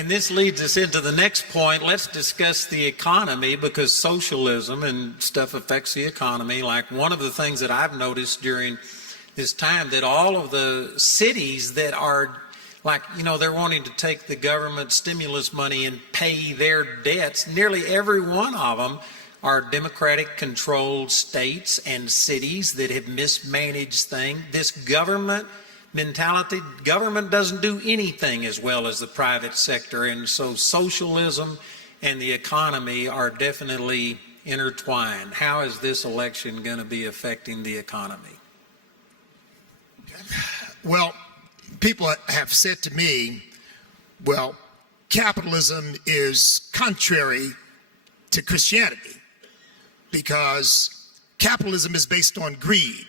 And this leads us into the next point. Let's discuss the economy, because socialism and stuff affects the economy. Like, one of the things that I've noticed during this time, that all of the cities that are like, they're wanting to take the government stimulus money and pay their debts, nearly every one of them are Democratic controlled states and cities that have mismanaged things. This government mentality, government doesn't do anything as well as the private sector, and so socialism and the economy are definitely intertwined. How is this election going to be affecting the economy? Well, people have said to me, well, capitalism is contrary to Christianity because capitalism is based on greed.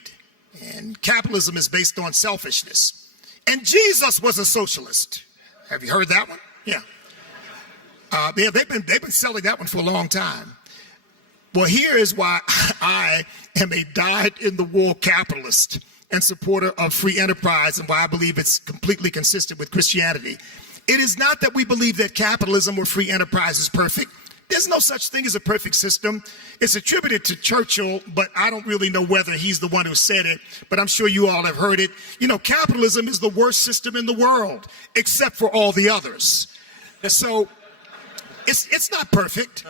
And capitalism is based on selfishness. And Jesus was a socialist. Have you heard that one? Yeah. They've been selling that one for a long time. Well, here is why I am a dyed-in-the-wool capitalist and supporter of free enterprise, and why I believe it's completely consistent with Christianity. It is not that we believe that capitalism or free enterprise is perfect. There's no such thing as a perfect system. It's attributed to Churchill, but I don't really know whether he's the one who said it, but I'm sure you all have heard it. Capitalism is the worst system in the world, except for all the others. So it's not perfect,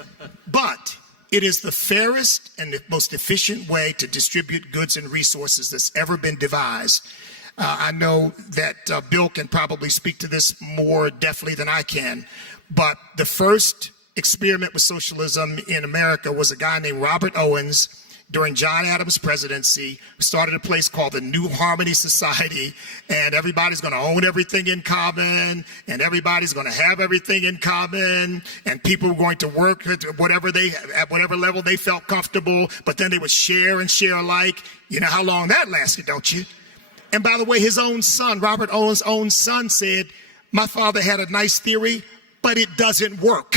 but it is the fairest and the most efficient way to distribute goods and resources that's ever been devised. I know that Bill can probably speak to this more definitely than I can, but the first experiment with socialism in America was a guy named Robert Owens during John Adams' presidency, who started a place called the New Harmony Society, and everybody's going to own everything in common, and everybody's going to have everything in common, and people were going to work at whatever level they felt comfortable, but then they would share and share alike. You know how long that lasted, don't you? And by the way, his own son, Robert Owens' own son, said, "My father had a nice theory, but it doesn't work."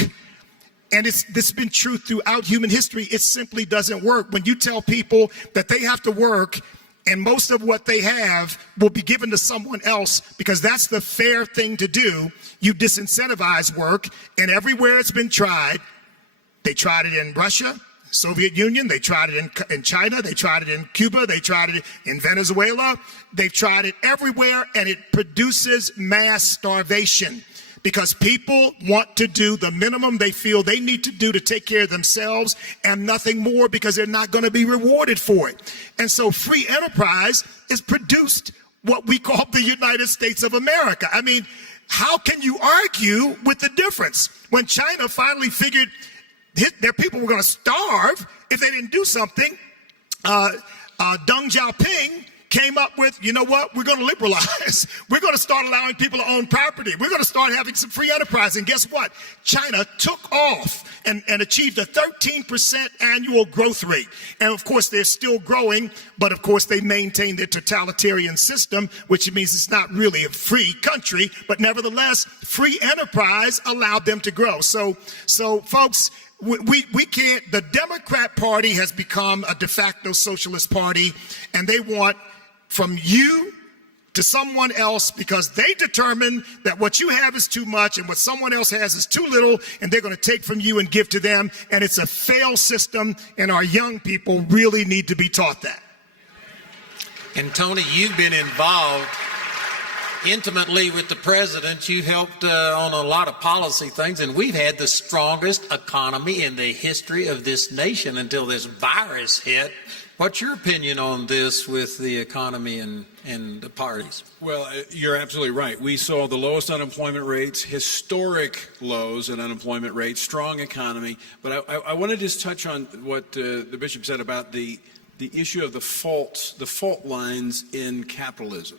And this has been true throughout human history. It simply doesn't work. When you tell people that they have to work and most of what they have will be given to someone else because that's the fair thing to do, you disincentivize work. And everywhere it's been tried, they tried it in Russia, Soviet Union, they tried it in China, they tried it in Cuba, they tried it in Venezuela. They've tried it everywhere, and it produces mass starvation. Because people want to do the minimum they feel they need to do to take care of themselves and nothing more, because they're not going to be rewarded for it. And so free enterprise has produced what we call the United States of America. I mean, how can you argue with the difference? When China finally figured their people were going to starve if they didn't do something, Deng Xiaoping came up with, you know what, we're going to liberalize. We're going to start allowing people to own property. We're going to start having some free enterprise. And guess what? China took off and achieved a 13% annual growth rate. And of course, they're still growing, but of course, they maintain their totalitarian system, which means it's not really a free country, but nevertheless, free enterprise allowed them to grow. So folks, we can't, the Democrat Party has become a de facto socialist party, and they want from you to someone else because they determine that what you have is too much and what someone else has is too little, and they're going to take from you and give to them. And it's a failed system, and our young people really need to be taught that. And Tony, you've been involved intimately with the president. You helped on a lot of policy things, and we've had the strongest economy in the history of this nation until this virus hit. What's your opinion on this with the economy and the parties? Well, you're absolutely right. We saw the lowest unemployment rates, historic lows in unemployment rates, strong economy. But I want to just touch on what the bishop said about the issue of the fault lines in capitalism.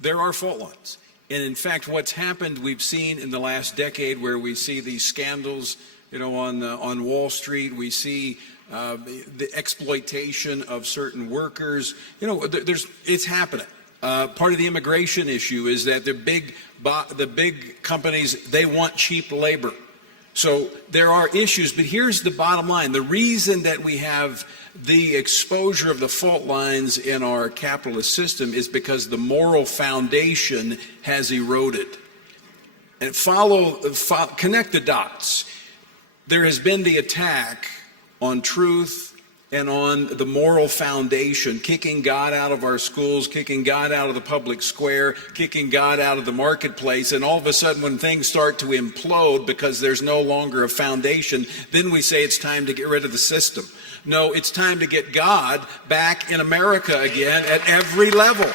There are fault lines. And in fact, what's happened, we've seen in the last decade where we see these scandals, on Wall Street. We see the exploitation of certain workers. It's happening. Part of the immigration issue is that the big companies, they want cheap labor. So there are issues, but here's the bottom line. The reason that we have the exposure of the fault lines in our capitalist system is because the moral foundation has eroded. and connect the dots. There has been the attack on truth and on the moral foundation, kicking God out of our schools, kicking God out of the public square, kicking God out of the marketplace, and all of a sudden when things start to implode because there's no longer a foundation, then we say it's time to get rid of the system. No, it's time to get God back in America again at every level.